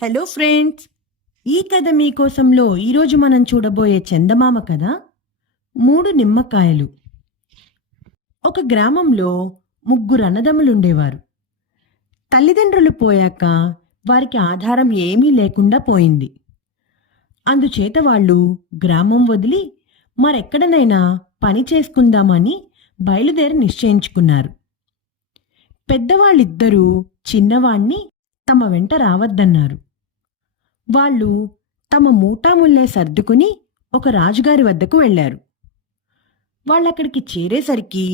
Hello friends, ఈ కథ మీకోసంలో ఈరోజు మనం చూడబోయే చందమామ కథ మూడు నిమ్మకాయలు. ఒక గ్రామంలో ముగ్గురు అన్నదమ్ములుండేవారు. తల్లిదండ్రులు పోయాక వారికి ఆధారం ఏమీ లేకుండా పోయింది. అందుచేత వాళ్ళు గ్రామం వదిలి మరెక్కడనైనా పని చేసుకుందామని బయలుదేరి నిశ్చయించుకున్నారు. పెద్దవాళ్ళిద్దరూ చిన్నవాణ్ణి తమ వెంట రావద్దన్నారు. వాళ్ళు తమ మూటాముల్లే సర్దుకుని ఒక రాజుగారి వద్దకు వెళ్లారు. వాళ్ళక్కడికి చేరేసరికి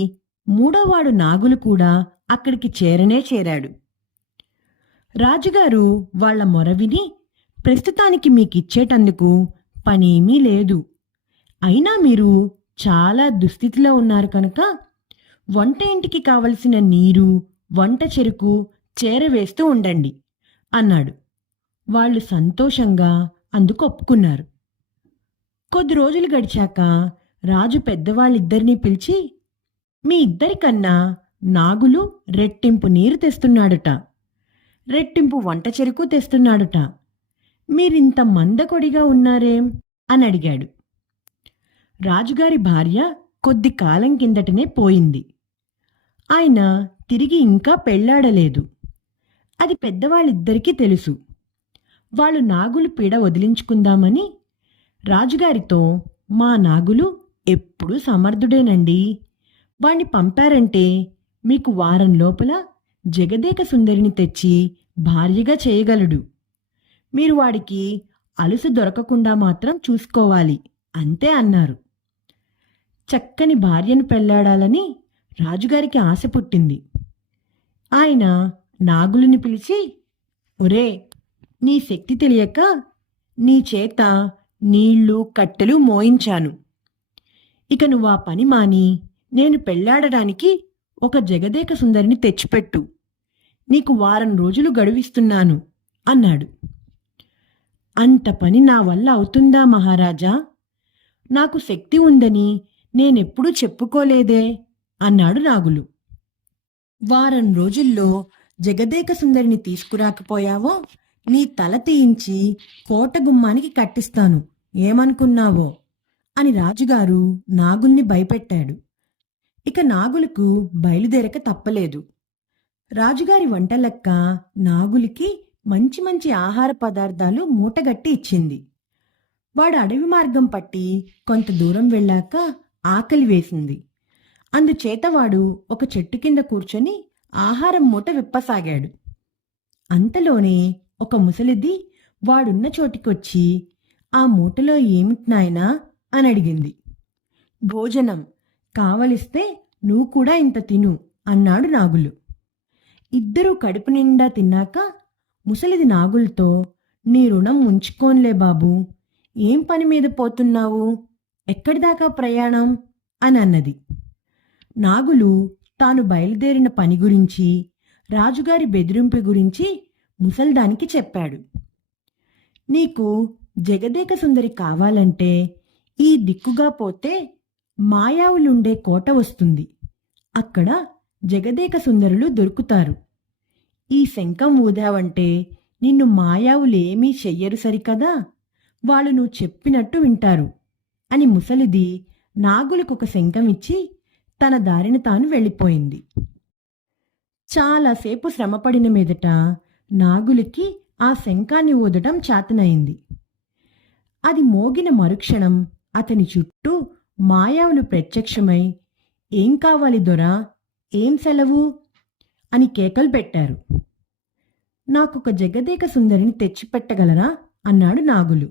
మూడోవాడు నాగులు కూడా అక్కడికి చేరాడు. రాజుగారు వాళ్ల మొర విని, ప్రస్తుతానికి మీకిచ్చేటందుకు పనేమీ లేదు, అయినా మీరు చాలా దుస్థితిలో ఉన్నారు కనుక వంట ఇంటికి కావలసిన నీరు, వంట చెరుకు చేరవేస్తూ ఉండండి అన్నాడు. వాళ్ళు సంతోషంగా అందుకు ఒప్పుకున్నారు. కొద్ది రోజులు గడిచాక రాజు పెద్దవాళ్ళిద్దరినీ పిలిచి, మీ ఇద్దరికన్నా నాగులు రెట్టింపు నీరు తెస్తున్నాడుట, రెట్టింపు వంట చెరుకు తెస్తున్నాడుట, మీరింత మందకొడిగా ఉన్నారేం అని అడిగాడు. రాజుగారి భార్య కొద్ది కాలం కిందటనే పోయింది. ఆయన తిరిగి ఇంకా పెళ్లాడలేదు. అది పెద్దవాళ్ళిద్దరికీ తెలుసు. వాళ్ళు నాగులు పీడ వదిలించుకుందామని రాజుగారితో, మా నాగులు ఎప్పుడూ సమర్థుడేనండి, వాణ్ణి పంపారంటే మీకు వారం లోపల జగదేక సుందరిని తెచ్చి భార్యగా చేయగలడు, మీరు వాడికి అలుసు దొరకకుండా మాత్రం చూసుకోవాలి అంతే అన్నారు. చక్కని భార్యను పెళ్లాడాలని రాజుగారికి ఆశ పుట్టింది. ఆయన నాగులుని పిలిచి, ఒరే, నీ శక్తి తెలియక నీ చేత నీళ్లు కట్టెలు మోయించాను. ఇక నువ్వు ఆ పని మాని నేను పెళ్లాడడానికి ఒక జగదేక సుందరిని తెచ్చిపెట్టు, నీకు వారం రోజులు గడువిస్తున్నాను అన్నాడు. అంత పని నా వల్ల అవుతుందా మహారాజా? నాకు శక్తి ఉందని నేనెప్పుడూ చెప్పుకోలేదే అన్నాడు నాగులు. వారం రోజుల్లో జగదేక సుందరిని తీసుకురాకపోయావో నీ తల తీయించి కోట గుమ్మానికి కట్టిస్తాను, ఏమనుకున్నావో అని రాజుగారు నాగుల్ని భయపెట్టాడు. ఇక నాగులకు బయలుదేరక తప్పలేదు. రాజుగారి వంటలక్క నాగులికి మంచి మంచి ఆహార పదార్థాలు మూటగట్టి ఇచ్చింది. వాడు అడవి మార్గం పట్టి కొంత దూరం వెళ్ళాక ఆకలి వేసింది. అందుచేత వాడు ఒక చెట్టు కింద కూర్చొని ఆహారం మూట విప్పసాగాడు. అంతలోనే ఒక ముసలిది వాడున్న చోటికొచ్చి, ఆ మూటలో ఏమిటి నాయనా అని అడిగింది. భోజనం, కావలిస్తే నువ్వు కూడా ఇంత తిను అన్నాడు నాగులు. ఇద్దరూ కడుపు నిండా తిన్నాక ముసలిది నాగులతో, నీ రుణం ఉంచుకోన్లే బాబూ, ఏం పని మీద పోతున్నావు, ఎక్కడిదాకా ప్రయాణం అని అన్నది. నాగులు తాను బయలుదేరిన పని గురించి, రాజుగారి బెదిరింపు గురించి ముసల్దానికి చెప్పాడు. నీకు జగదేక సుందరి కావాలంటే ఈ దిక్కుగా పోతే మాయావులుండే కోట వస్తుంది, అక్కడ జగదేక సుందరులు దొరుకుతారు. ఈ శంఖం ఊదావంటే నిన్ను మాయావులేమీ చెయ్యరు సరికదా, వాళ్ళు నువ్వు చెప్పినట్టు వింటారు అని ముసలిది నాగులకొక శంఖం ఇచ్చి తన దారిన తాను వెళ్ళిపోయింది. చాలాసేపు శ్రమపడిన మీదట నాగులికి ఆ శంఖాన్ని ఊదటం చేతనయింది. అది మోగిన మరుక్షణం అతని చుట్టూ మాయావులు ప్రత్యక్షమై, ఏం కావాలి దొరా, ఏం సెలవు అని కేకలు పెట్టారు. నాకొక జగదేక సుందరిని తెచ్చిపెట్టగలరా అన్నాడు నాగులు,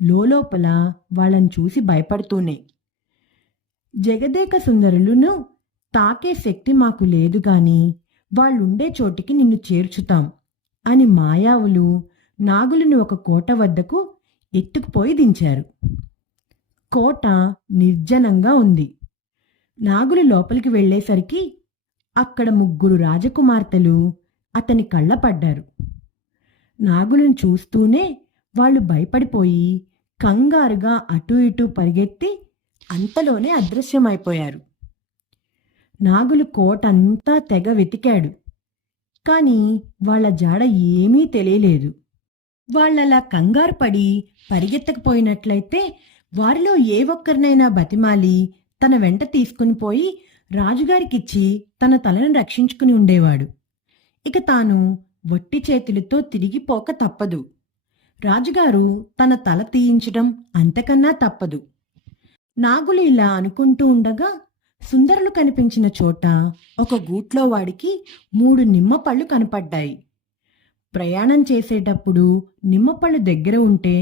లోపల వాళ్ళని చూసి భయపడుతూనే. జగదేక సుందరులను తాకే శక్తి మాకు లేదు గాని వాళ్ళుండే చోటికి నిన్ను చేర్చుతాం అని మాయావులు నాగులను ఒక కోట వద్దకు ఎత్తుకుపోయి దించారు. కోట నిర్జనంగా ఉంది. నాగులు లోపలికి వెళ్లేసరికి అక్కడ ముగ్గురు రాజకుమార్తెలు అతని కళ్ళపడ్డారు. నాగులను చూస్తూనే వాళ్ళు భయపడిపోయి కంగారుగా అటూ ఇటూ పరిగెత్తి అంతలోనే అదృశ్యమైపోయారు. నాగులు కోటంతా తెగ వెతికాడు, కాని వాళ్ల జాడ ఏమీ తెలియలేదు. వాళ్ళలా కంగారు పడి పరిగెత్తకపోయినట్లయితే వారిలో ఏ ఒక్కరినైనా బతిమాలి తన వెంట తీసుకుని పోయి రాజుగారికిచ్చి తన తలను రక్షించుకుని ఉండేవాడు. ఇక తాను వట్టి చేతులతో తిరిగిపోక తప్పదు. రాజుగారు తన తల తీయించడం అంతకన్నా తప్పదు. నాగులు ఇలా అనుకుంటూ ఉండగా సుందరులు కనిపించిన చోట ఒక గూట్లో వాడికి 3 నిమ్మపళ్ళు కనపడ్డాయి. ప్రయాణం చేసేటప్పుడు నిమ్మపళ్ళు దగ్గర ఉంటే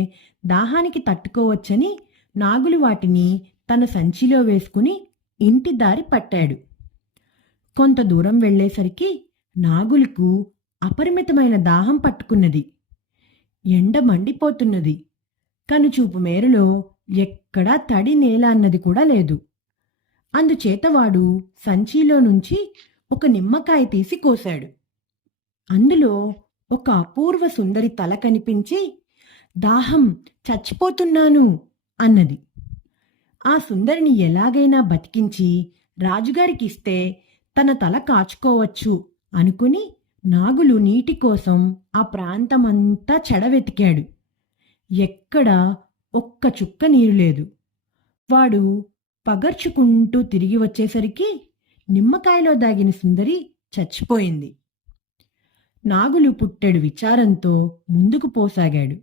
దాహానికి తట్టుకోవచ్చని నాగులు వాటిని తన సంచిలో వేసుకుని ఇంటి దారి పట్టాడు. కొంత దూరం వెళ్ళేసరికి నాగులకు అపరిమితమైన దాహం పట్టుకున్నది. ఎండ మండిపోతున్నది. కనుచూపు మేరలో ఎక్కడా తడి నేల అన్నది కూడా లేదు. అందుచేత వాడు సంచిలో నుంచి ఒక నిమ్మకాయ తీసి కోశాడు. అందులో ఒక అపూర్వ సుందరి తల కనిపించి, దాహం, చచ్చిపోతున్నాను అన్నది. ఆ సుందరిని ఎలాగైనా బతికించి రాజుగారికిస్తే తన తల కాచుకోవచ్చు అనుకుని నాగులు నీటి కోసం ఆ ప్రాంతమంతా చెడవెతికాడు. ఎక్కడా ఒక్క చుక్క నీరు లేదు. వాడు పగర్చుకుంటూ తిరిగి వచ్చేసరికి నిమ్మకాయలో దాగిన సుందరి చచ్చిపోయింది. నాగులు పుట్టెడు విచారంతో ముందుకు పోసాగాడు.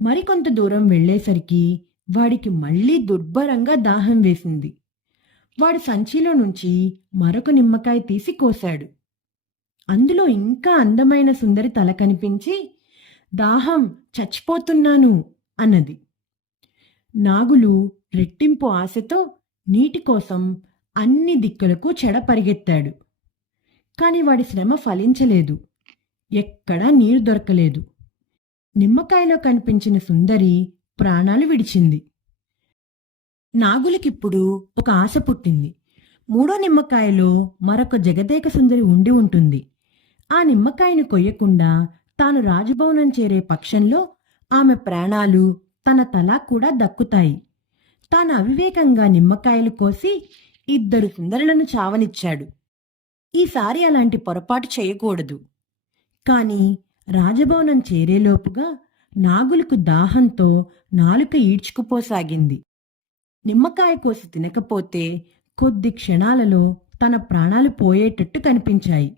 మరికొంత దూరం వెళ్ళేసరికి వాడికి మళ్ళీ దుర్భరంగా దాహం వేసింది. వాడు సంచిలో నుంచి మరొక నిమ్మకాయ తీసి కోశాడు. అందులో ఇంకా అందమైన సుందరి తల కనిపించి, దాహం, చచ్చిపోతున్నాను అన్నది. నాగులు రెట్టింపు ఆశతో నీటి కోసం అన్ని దిక్కులకు చెడ పరిగెత్తాడు. కాని వాడి శ్రమ ఫలించలేదు. ఎక్కడా నీరు దొరకలేదు. నిమ్మకాయలో కనిపించిన సుందరి ప్రాణాలు విడిచింది. నాగులకిప్పుడు ఒక ఆశ పుట్టింది. 3వ నిమ్మకాయలో మరొక జగదేక సుందరి ఉండి ఉంటుంది. ఆ నిమ్మకాయను కొయ్యకుండా తాను రాజభవనం చేరే పక్షంలో ఆమె ప్రాణాలు, తన తల కూడా దక్కుతాయి. తాను అవివేకంగా నిమ్మకాయలు కోసి 2 సుందరులను చావనిచ్చాడు. ఈసారి అలాంటి పొరపాటు చేయకూడదు. కాని రాజభవనం చేరేలోపుగా నాగులకు దాహంతో నాలుక ఈడ్చుకుపోసాగింది. నిమ్మకాయ కోసి తినకపోతే కొద్ది క్షణాలలో తన ప్రాణాలు పోయేటట్టు కనిపించాయి.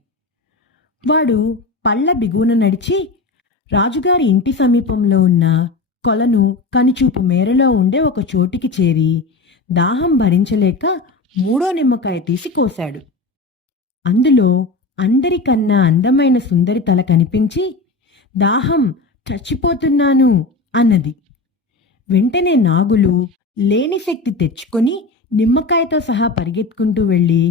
వాడు పళ్ళ బిగున నడిచి రాజుగారి ఇంటి సమీపంలో ఉన్న కొలను కనుచూపు మేరలో ఉండే ఒక చోటికి చేరి దాహం భరించలేక 3వ నిమ్మకాయ తీసి కోశాడు. అందులో అందరికన్నా అందమైన సుందరి తల కనిపించి, దాహం, చచ్చిపోతున్నాను అన్నది. వెంటనే నాగులు లేని శక్తి తెచ్చుకొని నిమ్మకాయతో సహా పరిగెత్తుకుంటూ వెళ్ళి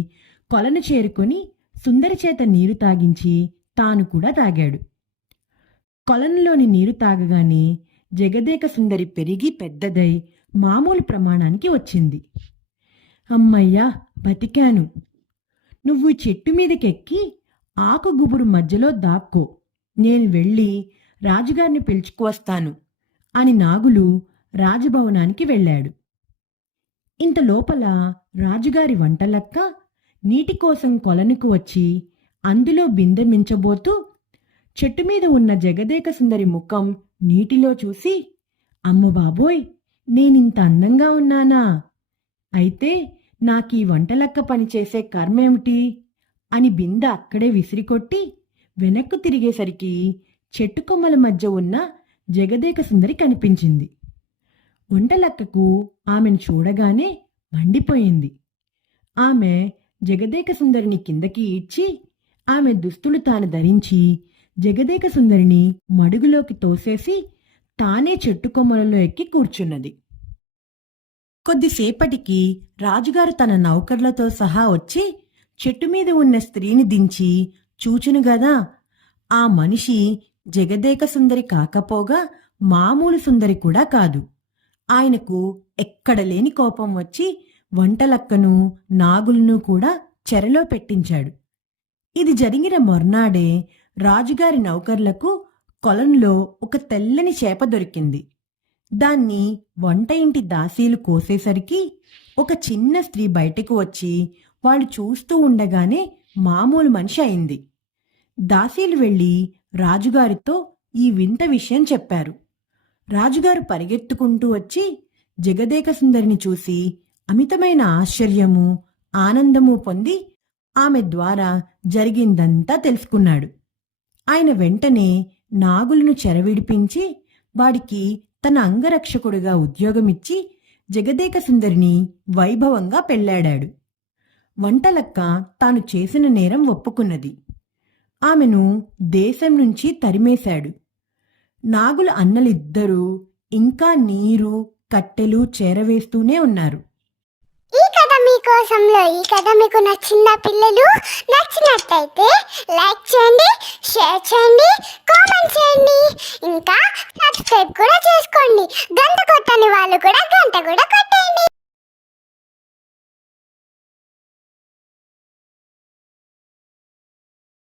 కొలను చేరుకొని సుందరి చేత నీరు తాగించి తాను కూడా తాగాడు. కొలనులోని నీరు తాగగానే జగదేక సుందరి పెరిగి పెద్దదై మామూలు ప్రమాణానికి వచ్చింది. అమ్మయ్యా, బతికాను. నువ్వు చెట్టు మీదకెక్కి ఆకు గుబురు మధ్యలో దాక్కో, నేను వెళ్ళి రాజుగారిని పిలుచుకువస్తాను అని నాగులు రాజభవనానికి వెళ్ళాడు. ఇంత లోపల రాజుగారి వంటలక్క నీటి కోసం కొలనుకు వచ్చి అందులో బిందె మించబోతూ చెట్టు మీద ఉన్న జగదేక సుందరి ముఖం నీటిలో చూసి, అమ్మ బాబోయ్, నేనింత అందంగా ఉన్నానా? అయితే నాకీ వంటలక్క పనిచేసే కర్మేమిటి అని బిందె అక్కడే విసిరికొట్టి వెనక్కు తిరిగేసరికి చెట్టు కొమ్మల మధ్య ఉన్న జగదేక సుందరి కనిపించింది. వంటలక్కకు ఆమెను చూడగానే మండిపోయింది. ఆమె జగదేక సుందరిని కిందకి ఈడ్చి ఆమె దుస్తులు తాను ధరించి జగదేక సుందరిని మడుగులోకి తోసేసి తానే చెట్టు కొమ్మలలో ఎక్కి కూర్చున్నది. కొద్దిసేపటికి రాజుగారు తన నౌకర్లతో సహా వచ్చి చెట్టు మీద ఉన్న స్త్రీని దించి చూచును గదా, ఆ మనిషి జగదేక సుందరి కాకపోగా మామూలు సుందరి కూడా కాదు. ఆయనకు ఎక్కడలేని కోపం వచ్చి వంటలక్కను నాగులను కూడా చెరలో పెట్టించాడు. ఇది జరిగిన మొర్నాడే రాజుగారి నౌకర్లకు కొలంలో ఒక తెల్లని చేప దొరికింది. దాన్ని వంట ఇంటి దాసీలు కోసేసరికి ఒక చిన్న స్త్రీ బయటకు వచ్చి వాళ్ళు చూస్తూ ఉండగానే మామూలు మనిషి అయింది. దాసీలు వెళ్ళి రాజుగారితో ఈ వింత విషయం చెప్పారు. రాజుగారు పరిగెత్తుకుంటూ వచ్చి జగదేక సుందరిని చూసి అమితమైన ఆశ్చర్యము, ఆనందము పొంది ఆమె ద్వారా జరిగిందంతా తెలుసుకున్నాడు. ఆయన వెంటనే నాగులను చెరవిడిపించి వాడికి తన అంగరక్షకుడిగా ఉద్యోగమిచ్చి జగదేక సుందరిని వైభవంగా పెళ్లాడాడు. వంటలక్క తాను చేసిన నేరం ఒప్పుకున్నది. ఆమెను దేశం నుంచి తరిమేశాడు. నాగుల అన్నలిద్దరూ ఇంకా నీరు, కట్టెలు చేరవేస్తూనే ఉన్నారు. ఈ కథ మీకోసంలో ఈ కథ మీకు నచ్చిందా పిల్లలు? నచ్చినట్లయితే లైక్ చేయండి, షేర్ చేయండి, కామెంట్ చేయండి, ఇంకా సబ్స్క్రైబ్ కూడా చేసుకోండి. గంట కొట్టని వాళ్ళు కూడా గంట కూడా కొట్టేయండి.